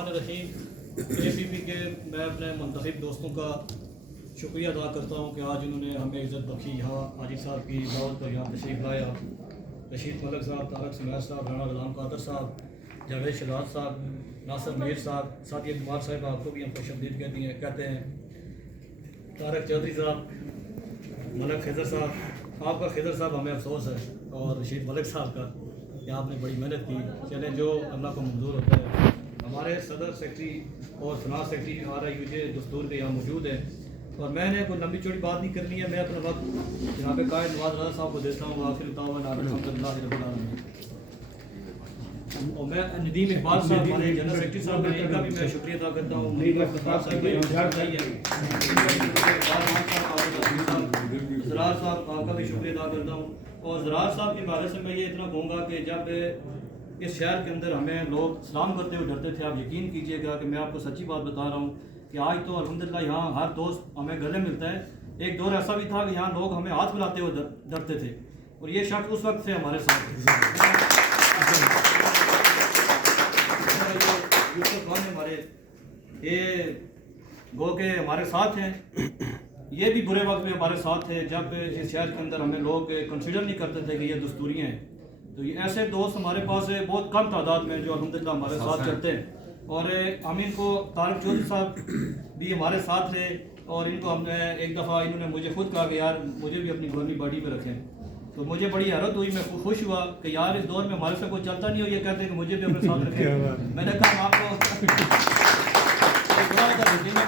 बिस्मिल्लाहिर्रहमानिर्रहीम। APP के मैं अपने मुंतखब दोस्तों का शुक्रिया अदा करता हूँ कि आज इन्होंने हमें इज़्ज़त बख्शी, यहाँ हाजी साहब की दावत पर यहाँ तशरीफ़ लाया। रशीद मलिक साहब, तारक सुमैर साहब, राना गुलाम कादर साहब, जावेद शहजाद साहब, नासिर मीर साहब, सादिया कुमार साहब आपको भी हम खुशआमदीद कहते हैं, तारक चौधरी साहब, मलिक खिज़र साहब, आपका खिज़र साहब हमें अफसोस है, और रशीद मलिक साहब का कि आपने बड़ी मेहनत की। चले जो अल्लाह को मंजूर होता है। हमारे सदर सेक्रेटरी और फिनांस सेक्रेटरी RIUJ दस्तूर के यहाँ मौजूद हैं, और मैंने कोई लंबी चौड़ी बात नहीं करनी है। मैं अपना वक्त जनाब कायद नवाज रज़ा साहब को देता हूँ। आखिर और मैं नदीम इकबाल साहब हमारे जनरल सेक्रेटरी साहब हैं, इनका भी मैं शुक्रिया अदा करता हूँ। ज़रार साहब आपका भी शुक्रिया अदा करता हूँ। और ज़रार साहब के बारे से मैं ये इतना कहूँगा कि जब इस शहर के अंदर हमें लोग सलाम करते हुए डरते थे, आप यकीन कीजिएगा कि मैं आपको सच्ची बात बता रहा हूँ कि आज तो अल्हम्दुलिल्लाह यहाँ हर दोस्त हमें गले मिलता है। एक दौर ऐसा भी था कि यहाँ लोग हमें हाथ मिलाते हुए डरते थे, और ये शख्स उस वक्त से हमारे साथ हमारे ये गो के हमारे साथ हैं। ये भी बुरे वक्त में हमारे साथ थे, जब इस शहर के अंदर हमें लोग कंसिडर नहीं करते थे कि ये दस्तूरी हैं। तो ये ऐसे दोस्त हमारे पास बहुत कम तादाद में जो अल्हम्दुलिल्लाह हमारे साथ चलते हैं। और हम इनको तारक चौधरी साहब भी हमारे साथ रहे, और इनको हमने एक दफ़ा इन्होंने मुझे खुद कहा कि यार मुझे भी अपनी गवर्नमेंट बॉडी में रखें। तो मुझे बड़ी हैरत हुई, मैं खुश हुआ कि यार इस दौर में हमारे से कोई चलता नहीं हो, ये कहते हैं कि मुझे भी अपने साथ रखें। मैंने कहा आपको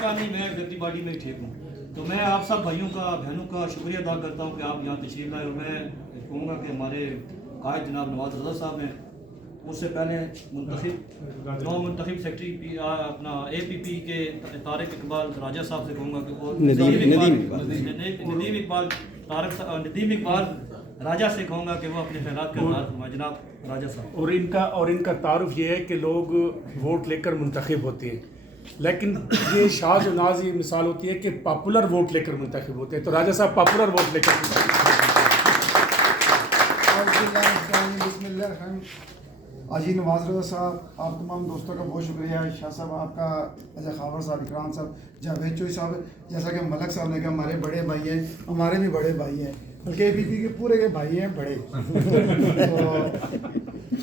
कहा नहीं, मैं गद्दी बॉडी में ठीक हूँ। तो मैं आप सब भाइयों का बहनों का शुक्रिया अदा करता हूँ कि आप यहाँ तशरीफ़ लाए। और मैं कहूँगा कि हमारे कायद जनाब नवाज रज़ा साहब हैं, उससे पहले मुंतखब सेक्रेटरी अपना APP के तारिक इकबाल राजा साहब से कहूँगा कि वो नदीम इकबाल राजा से कहूँगा कि वो अपने ख्यालात का जनाब राजा साहब। और इनका तारुफ ये है कि लोग वोट लेकर मुंतखब होते हैं, लेकिन ये शाज और नाज ये मिसाल होती है कि पॉपुलर वोट लेकर मुंतखब होते हैं। तो राजा साहब पॉपुलर वोट लेकर हाजी नवाज रज़ा साहब, आप तमाम दोस्तों का बहुत शुक्रिया है। शाह साहब आपका, अजय खावर साहब, इकराम साहब, जावेद चौधरी साहब, जैसा कि मलक साहब ने कहा हमारे बड़े भाई हैं, हमारे भी बड़े भाई हैं, बल्कि APP के पूरे के भाई हैं बड़े।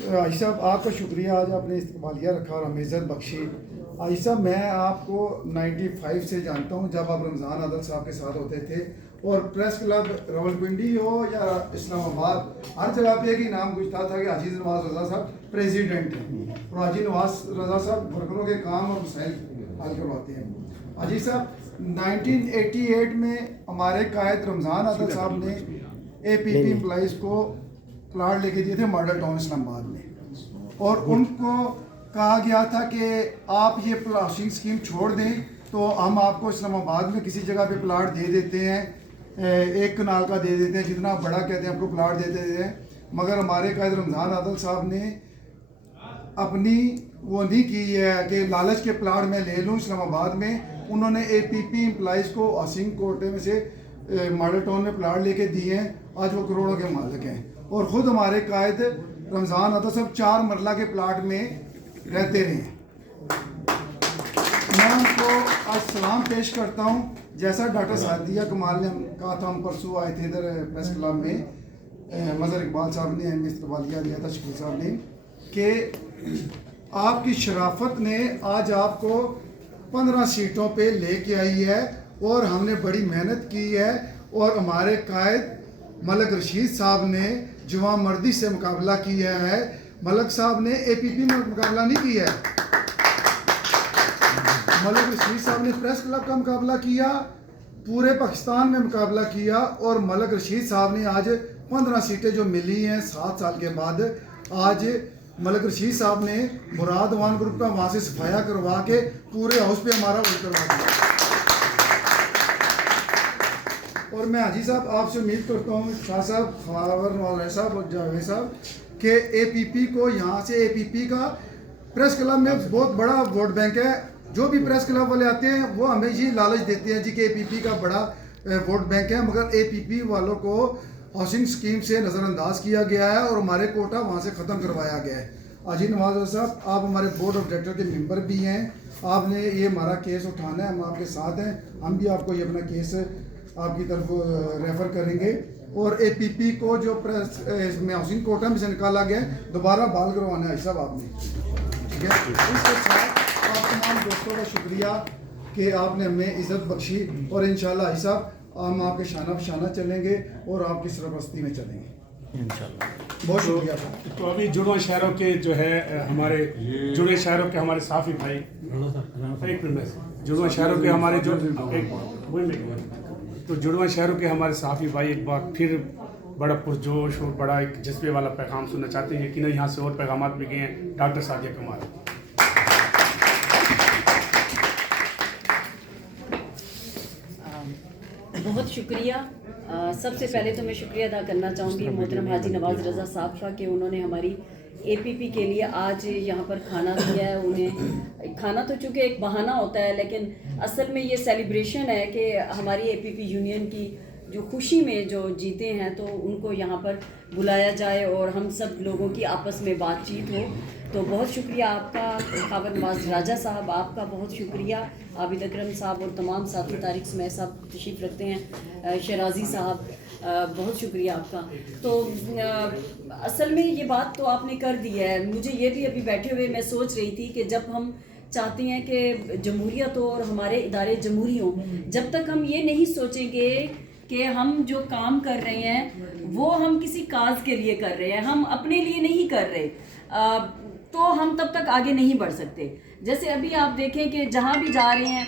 तो हाजी साहब आपका शुक्रिया, आज आपने इस्तकबालिया रखा और हमें इज़्ज़त बख्शी। हाजी साहब मैं आपको 95 से जानता हूँ, जब आप रमज़ान आदल साहब के साथ होते थे, और प्रेस क्लब रावलपिंडी हो या इस्लामाबाद, हर जगह पे एक ही नाम गुजता था कि हाजी नवाज रज़ा साहब प्रेसिडेंट हैं, और हाजी नवाज रज़ा साहब वर्करों के काम और मसाइल हल करवाते हैं। हाजी साहब 1988 में हमारे कायद रमज़ान आदल साहब ने APP एम्प्लॉइज़ को प्लाट लेके दिए थे मॉडल टाउन इस्लामाबाद में, और उनको कहा गया था कि आप ये हाउसिंग स्कीम छोड़ दें तो हम आपको इस्लामाबाद में किसी जगह पे प्लाट दे देते हैं, 1 कनाल का दे देते हैं, जितना बड़ा कहते हैं आपको प्लाट दे देते हैं। मगर हमारे कायद रमज़ान आदल साहब ने अपनी वो नहीं की है कि लालच के प्लाट में ले लूँ इस्लामाबाद में। उन्होंने APP एम्प्लॉइज़ को हाउसिंग कोटे में से मॉडल टाउन में प्लाट लेके दिए हैं, आज वो करोड़ों के मालिक हैं। और ख़ुद हमारे कायद रमज़ान आदल साहब 4 मरला के प्लाट में रहते रहे हैं। मैं उनको आज सलाम पेश करता हूँ। जैसा डॉक्टर सादिया कमाल ने कहा था, हम परसों आए थे इधर प्रेस क्लब में, मज़हर इकबाल साहब ने हमें इस्तकबालिया दिया था, शकील साहब ने, कि आपकी शराफत ने आज आपको 15 सीटों पे लेके आई है, और हमने बड़ी मेहनत की है। और हमारे कायद मलिक रशीद साहब ने जवां मर्दी से मुकाबला किया है, मलिक साहब ने APP में मुकाबला नहीं किया है। मलिक रशीद साहब ने प्रेस क्लब का मुकाबला किया, पूरे पाकिस्तान में मुकाबला किया, और मलिक रशीद साहब ने आज 15 सीटें जो मिली हैं 7 साल के बाद, आज मलिक रशीद साहब ने मुराद वान ग्रुप का वहाँ से सफाया करवा के पूरे हाउस पे हमारा वोट करवा दिया। और मैं हाजी साहब आपसे उम्मीद करता हूँ, शाह साहब, खावर नवाज साहब और जावेद साहब, कि APP को यहाँ से APP का प्रेस क्लब में बहुत बड़ा वोट बैंक है। जो भी प्रेस क्लब वाले आते हैं वो हमें ये लालच देते हैं जी कि APP का बड़ा वोट बैंक है, मगर APP वालों को हाउसिंग स्कीम से नज़रअंदाज किया गया है और हमारे कोटा वहाँ से ख़त्म करवाया गया है। अजीत नवाज साहब, आप हमारे बोर्ड ऑफ डायरेक्टर के मेंबर भी हैं, आपने ये हमारा केस उठाना है, हम आपके साथ हैं, हम भी आपको ये अपना केस आपकी तरफ रेफ़र करेंगे। और APP को जो प्रेस में हाउसिंग कोटा में से निकाला गया है, दोबारा बहाल करवाना है साहब आपने, ठीक है। इसके साथ आप तमाम दोस्तों का शुक्रिया कि आपने हमें इज़्ज़त बख्शी, और इंशाल्लाह साहब हम आपके शाना बशाना चलेंगे और आपकी सरपरस्ती में चलेंगे इंशाल्लाह। बहुत शुक्रिया साहब। तो अभी जुड़वा शहरों के जो है हमारे जुड़े शहरों के हमारे साफ़ी भाई, एक मिनट, जुड़वा शहरों के हमारे जो तो जुड़वा शहरों के हमारे साफ़ी भाई एक बार फिर बड़ा पुरजोश और बड़ा एक जज्बे वाला पैगाम सुनना चाहते हैं कि यहाँ से और पैगामात भी गए हैं। डॉक्टर सादिया कमाल। बहुत शुक्रिया। सबसे पहले तो मैं शुक्रिया अदा करना चाहूँगी मोहतरम हाजी नवाज़ रज़ा साहब का कि उन्होंने हमारी APP के लिए आज यहाँ पर खाना दिया है। उन्हें खाना तो चूँकि एक बहाना होता है, लेकिन असल में ये सेलिब्रेशन है कि हमारी APP यूनियन की जो खुशी में जो जीते हैं तो उनको यहाँ पर बुलाया जाए और हम सब लोगों की आपस में बातचीत हो। तो बहुत शुक्रिया आपका खावर नवाज राजा साहब, आपका बहुत शुक्रिया। आबिद अकरम साहब और तमाम साथी, तारिक सुमैर साहब तशरीफ़ रखते हैं, शराजी साहब, बहुत शुक्रिया आपका। तो असल में ये बात तो आपने कर दी है। मुझे ये भी अभी बैठे हुए मैं सोच रही थी कि जब हम चाहते हैं कि जमहूरियत हो और हमारे इदारे जमहूरी हों, जब तक हम ये नहीं सोचेंगे कि हम जो काम कर रहे हैं वो हम किसी काज के लिए कर रहे हैं, हम अपने लिए नहीं कर रहे, तो हम तब तक आगे नहीं बढ़ सकते। जैसे अभी आप देखें कि जहाँ भी जा रहे हैं,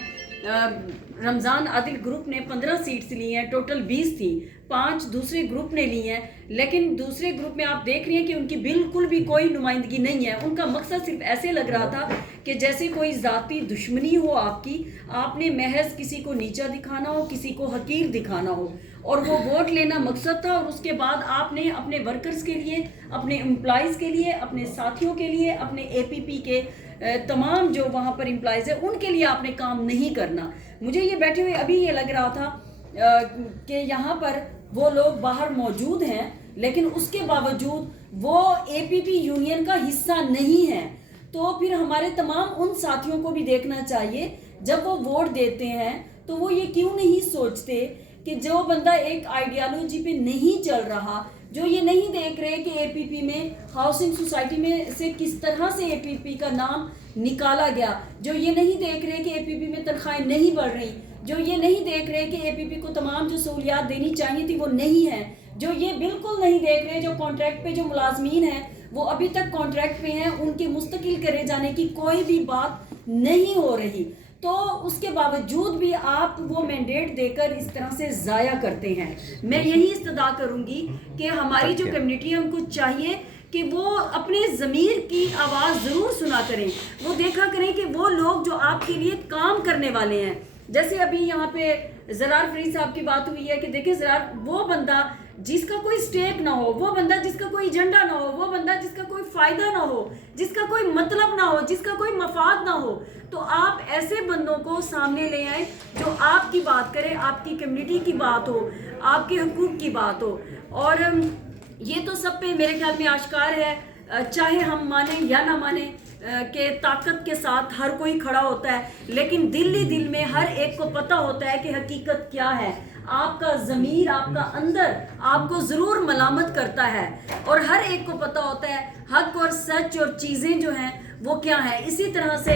रमज़ान आदिल ग्रुप ने 15 सीट्स ली हैं, टोटल 20 थी, 5 दूसरे ग्रुप ने ली हैं, लेकिन दूसरे ग्रुप में आप देख रहे हैं कि उनकी बिल्कुल भी कोई नुमाइंदगी नहीं है। उनका मकसद सिर्फ ऐसे लग रहा था कि जैसे कोई ज़ाती दुश्मनी हो आपकी, आपने महज किसी को नीचा दिखाना हो, किसी को हकीर दिखाना हो, और वो वोट लेना मकसद था। और उसके बाद आपने अपने वर्कर्स के लिए, अपने एम्प्लॉइज़ के लिए, अपने साथियों के लिए, अपने APP के तमाम जो वहाँ पर एम्प्लॉइज़ है उनके लिए आपने काम नहीं करना। मुझे ये बैठे हुए अभी ये लग रहा था कि यहाँ पर वो लोग बाहर मौजूद हैं, लेकिन उसके बावजूद वो APP यूनियन का हिस्सा नहीं है। तो फिर हमारे तमाम उन साथियों को भी देखना चाहिए, जब वो वोट देते हैं तो वो ये क्यों नहीं सोचते कि जो बंदा एक आइडियालॉजी पे नहीं चल रहा, जो ये नहीं देख रहे कि APP में हाउसिंग सोसाइटी में से किस तरह से APP का नाम निकाला गया, जो ये नहीं देख रहे कि APP में तनख्वाहें नहीं बढ़ रही, जो ये नहीं देख रहे कि APP को तमाम जो सहूलियात देनी चाहिए थी वो नहीं है, जो ये बिल्कुल नहीं देख रहे जो कॉन्ट्रैक्ट पे जो मुलाजमीन हैं वो अभी तक कॉन्ट्रैक्ट पे हैं, उनके मुस्तकिल करे जाने की कोई भी बात नहीं हो रही, तो उसके बावजूद भी आप वो मैंडेट देकर इस तरह से ज़ाया करते हैं। मैं यही इस्तदा करूँगी कि हमारी जो कम्युनिटी है उनको चाहिए कि वो अपने ज़मीर की आवाज़ ज़रूर सुना करें, वो देखा करें कि वो लोग जो आपके लिए काम करने वाले हैं। जैसे अभी यहाँ पे ज़रार फरीद साहब की बात हुई है कि देखिए ज़रार वो बंदा जिसका कोई स्टेक ना हो, वो बंदा जिसका कोई एजेंडा ना हो, वो बंदा जिसका कोई फ़ायदा ना हो, जिसका कोई मतलब ना हो, जिसका कोई मफाद ना हो, तो आप ऐसे बंदों को सामने ले आए जो आपकी बात करें, आपकी कम्युनिटी की बात हो, आपके हुकूक की बात हो। और ये तो सब पे मेरे ख्याल में आश्कार है, चाहे हम माने या ना माने कि ताकत के साथ हर कोई खड़ा होता है, लेकिन दिल ही दिल में हर एक को पता होता है कि हकीकत क्या है। आपका ज़मीर, आपका अंदर आपको ज़रूर मलामत करता है, और हर एक को पता होता है हक और सच और चीज़ें जो हैं वो क्या है। इसी तरह से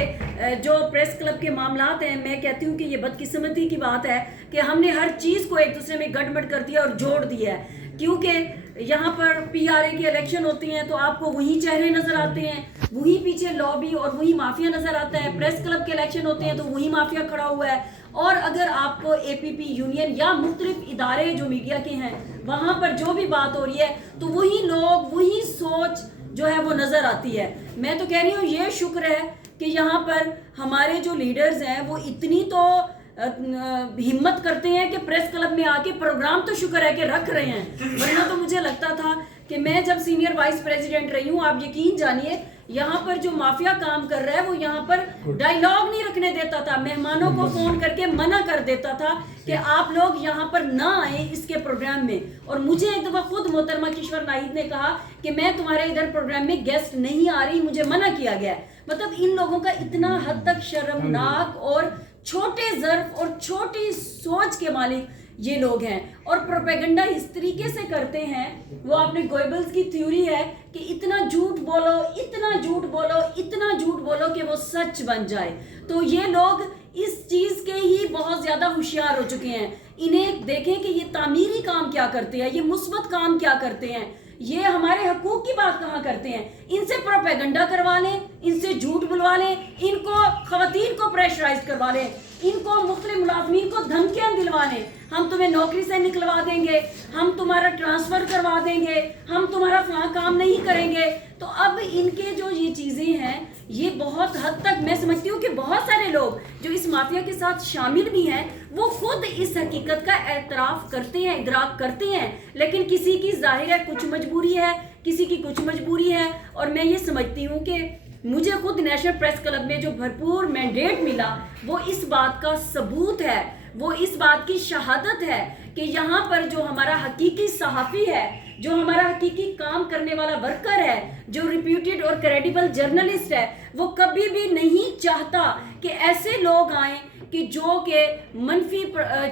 जो प्रेस क्लब के मामलात हैं, मैं कहती हूँ कि ये बदकिस्मती की बात है कि हमने हर चीज़ को एक दूसरे में गड़बड़ कर दिया और जोड़ दिया है, क्योंकि यहाँ पर PRA की इलेक्शन होती हैं तो आपको वही चेहरे नज़र आते हैं, वही पीछे लॉबी और वही माफिया नज़र आता है। प्रेस क्लब के इलेक्शन होते हैं तो वही माफिया खड़ा हुआ है। और अगर आपको APP यूनियन या मुख्तलिफ इदारे जो मीडिया के हैं वहाँ पर जो भी बात हो रही है तो वही लोग, वही सोच जो है वो नज़र आती है। मैं तो कह रही हूँ ये शुक्र है कि यहाँ पर हमारे जो लीडर्स हैं वो इतनी तो हिम्मत करते हैं कि प्रेस क्लब में आके प्रोग्राम तो शुक्र है कि रख रहे हैं, वरना तो मुझे लगता था कि मैं जब सीनियर वाइस प्रेसिडेंट रही हूँ, आप यकीन जानिए یہاں پر جو مافیا کام کر رہا ہے وہ یہاں پر ڈائیلاگ نہیں رکھنے دیتا تھا, مہمانوں کو فون کر کے منع کر دیتا تھا کہ آپ لوگ یہاں پر نہ آئیں اس کے پروگرام میں. اور مجھے ایک دفعہ خود محترمہ کشور ناہید نے کہا کہ میں تمہارے ادھر پروگرام میں گیسٹ نہیں آ رہی, مجھے منع کیا گیا ہے. مطلب ان لوگوں کا اتنا حد تک شرمناک اور چھوٹے ظرف اور چھوٹی سوچ کے مالک یہ لوگ ہیں, اور پروپیگنڈا اس طریقے سے کرتے ہیں. وہ آپ نے گوئبلز کی تھیوری ہے کہ اتنا جھوٹ بولو, اتنا جھوٹ بولو, اتنا جھوٹ بولو کہ وہ سچ بن جائے. تو یہ لوگ اس چیز کے ہی بہت زیادہ ہوشیار ہو چکے ہیں. انہیں دیکھیں کہ یہ تعمیری کام کیا کرتے ہیں, یہ مثبت کام کیا کرتے ہیں, یہ ہمارے حقوق کی بات کہاں کرتے ہیں. ان سے پروپیگنڈا کروا لیں, ان سے جھوٹ بلوا لیں, ان کو خواتین کو پریشرائز کروا لیں, ان کو مختلف ملازمین کو دھمکیاں دلوا لیں, ہم تمہیں نوکری سے نکلوا دیں گے, ہم تمہارا ٹرانسفر کروا دیں گے, ہم تمہارا فلاں کام نہیں کریں گے. تو اب ان کے جو یہ چیزیں ہیں یہ بہت حد تک میں سمجھتی ہوں کہ بہت سارے لوگ جو اس مافیا کے ساتھ شامل بھی ہیں وہ خود اس حقیقت کا اعتراف کرتے ہیں, ادراک کرتے ہیں, لیکن کسی کی ظاہر ہے کچھ مجبوری ہے, کسی کی کچھ مجبوری ہے. اور میں یہ سمجھتی ہوں کہ مجھے خود نیشنل پریس کلب میں جو بھرپور مینڈیٹ ملا وہ اس بات کا ثبوت ہے, وہ اس بات کی شہادت ہے کہ یہاں پر جو ہمارا حقیقی صحافی ہے, جو ہمارا حقیقی کام کرنے والا ورکر ہے, جو ریپیوٹیڈ اور کریڈیبل جرنلسٹ ہے, وہ کبھی بھی نہیں چاہتا کہ ایسے لوگ آئیں کہ جو کہ منفی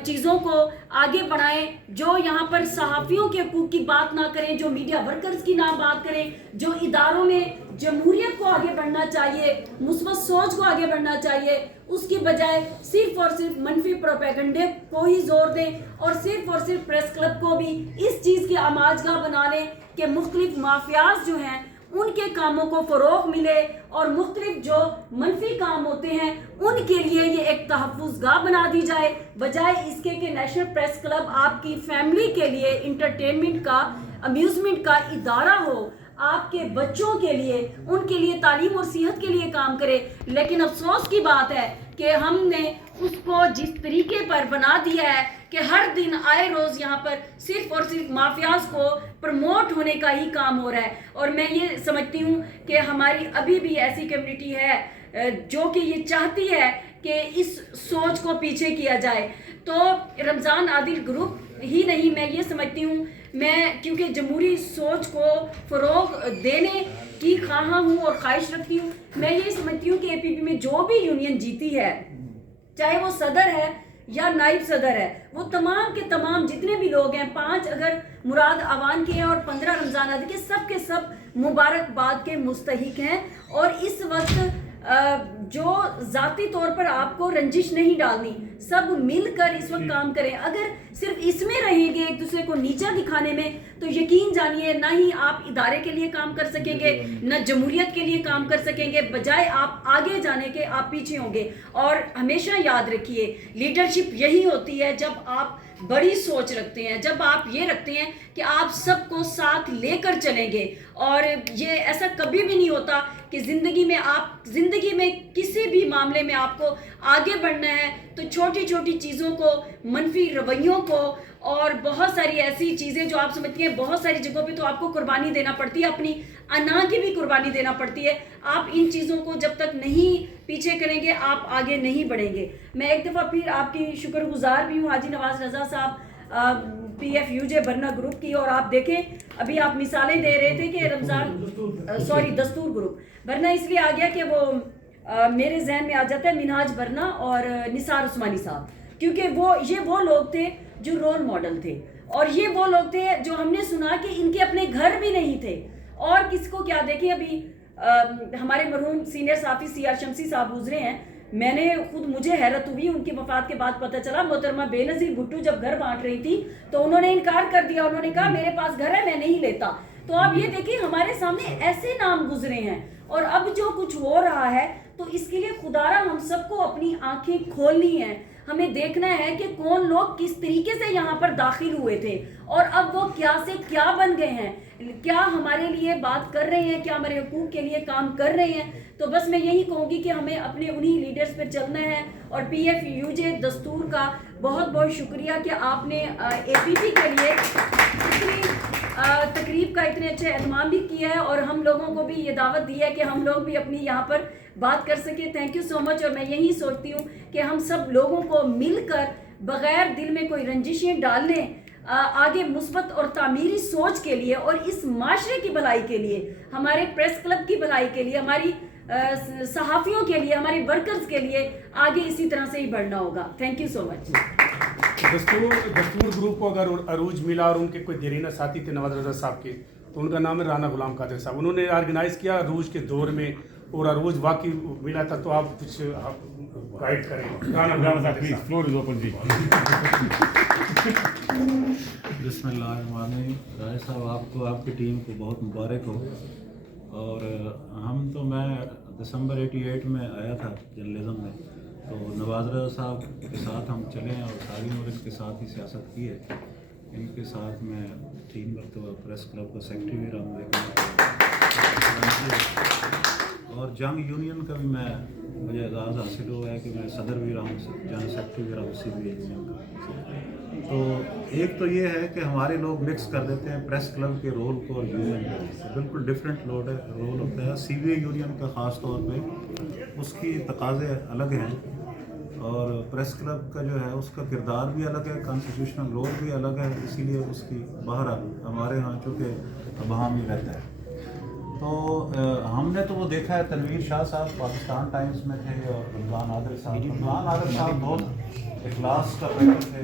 چیزوں کو آگے بڑھائیں, جو یہاں پر صحافیوں کے حقوق کی بات نہ کریں, جو میڈیا ورکرز کی نہ بات کریں, جو اداروں میں جمہوریت کو آگے بڑھنا چاہیے, مثبت سوچ کو آگے بڑھنا چاہیے, اس کی بجائے صرف اور صرف منفی پروپیگنڈے کو ہی زور دیں, اور صرف پریس کلب کو بھی اس چیز کی آماجگاہ بنا لیں کہ مختلف مافیاز جو ہیں ان کے کاموں کو فروغ ملے, اور مختلف جو منفی کام ہوتے ہیں ان کے لیے یہ ایک تحفظ گاہ بنا دی جائے, بجائے اس کے کہ نیشنل پریس کلب آپ کی فیملی کے لیے انٹرٹینمنٹ کا, امیوزمنٹ کا ادارہ ہو, آپ کے بچوں کے لیے, ان کے لیے تعلیم اور صحت کے لیے کام کرے. لیکن افسوس کی بات ہے کہ ہم نے اس کو جس طریقے پر بنا دیا ہے کہ ہر دن آئے روز یہاں پر صرف اور صرف مافیاز کو پروموٹ ہونے کا ہی کام ہو رہا ہے. اور میں یہ سمجھتی ہوں کہ ہماری ابھی بھی ایسی کمیونٹی ہے جو کہ یہ چاہتی ہے کہ اس سوچ کو پیچھے کیا جائے. تو رمضان عادل گروپ ہی نہیں, میں یہ سمجھتی ہوں, میں کیونکہ جمہوری سوچ کو فروغ دینے کی خواہاں ہوں اور خواہش رکھتی ہوں, میں یہ سمجھتی ہوں کہ اے پی پی میں جو بھی یونین جیتی ہے, چاہے وہ صدر ہے یا نائب صدر ہے, وہ تمام کے تمام جتنے بھی لوگ ہیں, 5 اگر مراد آوان کے ہیں اور 15 رمضان عادل کے, سب مبارکباد کے مستحق ہیں. اور اس وقت جو ذاتی طور پر آپ کو رنجش نہیں ڈالنی, سب مل کر اس وقت کام کریں. اگر صرف اس میں رہیں گے ایک دوسرے کو نیچا دکھانے میں, تو یقین جانیے نہ ہی آپ ادارے کے لیے کام کر سکیں گے, نہ جمہوریت کے لیے کام کر سکیں گے, بجائے آپ آگے جانے کے آپ پیچھے ہوں گے. اور ہمیشہ یاد رکھیے لیڈرشپ یہی ہوتی ہے جب آپ بڑی سوچ رکھتے ہیں, جب آپ یہ رکھتے ہیں کہ آپ سب کو ساتھ لے کر چلیں گے. اور یہ ایسا کبھی بھی نہیں ہوتا کہ زندگی میں کسی بھی معاملے میں آپ کو آگے بڑھنا ہے تو چھوٹی چھوٹی چیزوں کو, منفی رویوں کو, اور بہت ساری ایسی چیزیں جو آپ سمجھتی ہیں, بہت ساری جگہوں پہ تو آپ کو قربانی دینا پڑتی ہے, اپنی انا کی بھی قربانی دینا پڑتی ہے. آپ ان چیزوں کو جب تک نہیں پیچھے کریں گے آپ آگے نہیں بڑھیں گے. میں ایک دفعہ پھر آپ کی شکر گزار بھی ہوں حاجی نواز رضا صاحب, PFUJ برنا گروپ کی. اور آپ دیکھیں ابھی آپ مثالیں دے رہے تھے کہ دستور گروپ برنا اس لیے آ گیا کہ وہ میرے ذہن میں آ جاتا ہے منہاج برنا اور نثار عثمانی صاحب, کیونکہ یہ وہ لوگ تھے جو رول ماڈل تھے, اور یہ وہ لوگ تھے جو ہم نے سنا کہ ان کے اپنے گھر بھی نہیں تھے. اور کس کو کیا دیکھیں, ابھی ہمارے مرحوم سینئر صحافی CR شمسی صاحب گزرے ہیں, میں نے خود, مجھے حیرت ہوئی, ان کی وفات کے بعد پتہ چلا محترمہ بے نظیر بھٹو جب گھر بانٹ رہی تھی تو انہوں نے انکار کر دیا, انہوں نے کہا میرے پاس گھر ہے میں نہیں لیتا. تو آپ یہ دیکھیں ہمارے سامنے ایسے نام گزرے ہیں, اور اب جو کچھ ہو رہا ہے تو اس کے لیے خدارا ہم سب کو اپنی آنکھیں کھولنی ہیں. ہمیں دیکھنا ہے کہ کون لوگ کس طریقے سے یہاں پر داخل ہوئے تھے, اور اب وہ کیا سے کیا بن گئے ہیں, کیا ہمارے لیے بات کر رہے ہیں, کیا ہمارے حقوق کے لیے کام کر رہے ہیں. تو بس میں یہی کہوں گی کہ ہمیں اپنے انہی لیڈرز پہ چلنا ہے. اور PFUJ دستور کا بہت بہت شکریہ کہ آپ نے APP کے لیے اتنی تقریب کا اتنے اچھے اہتمام بھی کیا ہے اور ہم لوگوں کو بھی یہ دعوت دی ہے کہ ہم لوگ بھی اپنی یہاں پر بات کر سکیں. تھینک یو سو مچ. اور میں یہی سوچتی ہوں کہ ہم سب لوگوں کو مل کر بغیر دل میں کوئی رنجشیں ڈالنے آگے مثبت اور تعمیری سوچ کے لیے اور اس معاشرے کی بھلائی کے لیے, ہمارے پریس کلب کی بھلائی کے لیے, ہماری صحافیوں کے لیے, ہمارے ورکرز کے لیے آگے اسی طرح سے ہی بڑھنا ہوگا. تھینک یو سو مچ. دستور گروپ کو اگر عروج ملا اور ان کے کوئی دیرینہ ساتھی تھے نواز رضا صاحب کے, تو ان کا نام ہے رانا غلام قادر صاحب. انہوں نے آرگنائز کیا عروج کے دور میں اور عروج واقعی ملا تھا. تو آپ کچھ گائیڈ کریں. رانا غلام صاحب پلیز, فلور از اوپن. جی بسم اللہ الرحمن الرحیم. راجہ صاحب آپ کو, آپ کی ٹیم کو بہت مبارک ہو. اور میں دسمبر 88 میں آیا تھا جرنلزم میں, تو نواز رضا صاحب کے ساتھ ہم چلے ہیں اور ساری عمر ان کے ساتھ ہی سیاست کی ہے. ان کے ساتھ میں 3 مرتبہ پریس کلب کا سیکٹری بھی رہا ہوں, اور جنگ یونین کا بھی مجھے اعزاز حاصل ہوا ہے کہ میں صدر بھی رہا ہوں, جنرل سیکٹری بھی رہا ہوں CBA یونین کا. تو ایک تو یہ ہے کہ ہمارے لوگ مکس کر دیتے ہیں پریس کلب کے رول کو اور یونین کا. بالکل ڈفرینٹ رول ہوتا ہے. CBA یونین کا خاص طور پہ اس کی تقاضے الگ ہیں, اور پریس کلب کا جو ہے اس کا کردار بھی الگ ہے, کانسٹیٹیوشنل رول بھی الگ ہے. اسی لیے اس کی بہرحال ہمارے ہاں چونکہ ابہام ہی رہتا ہے. تو ہم نے تو وہ دیکھا ہے, تنویر شاہ صاحب پاکستان ٹائمز میں تھے اور رمضان عادل صاحب بہت اخلاص کر رہے تھے.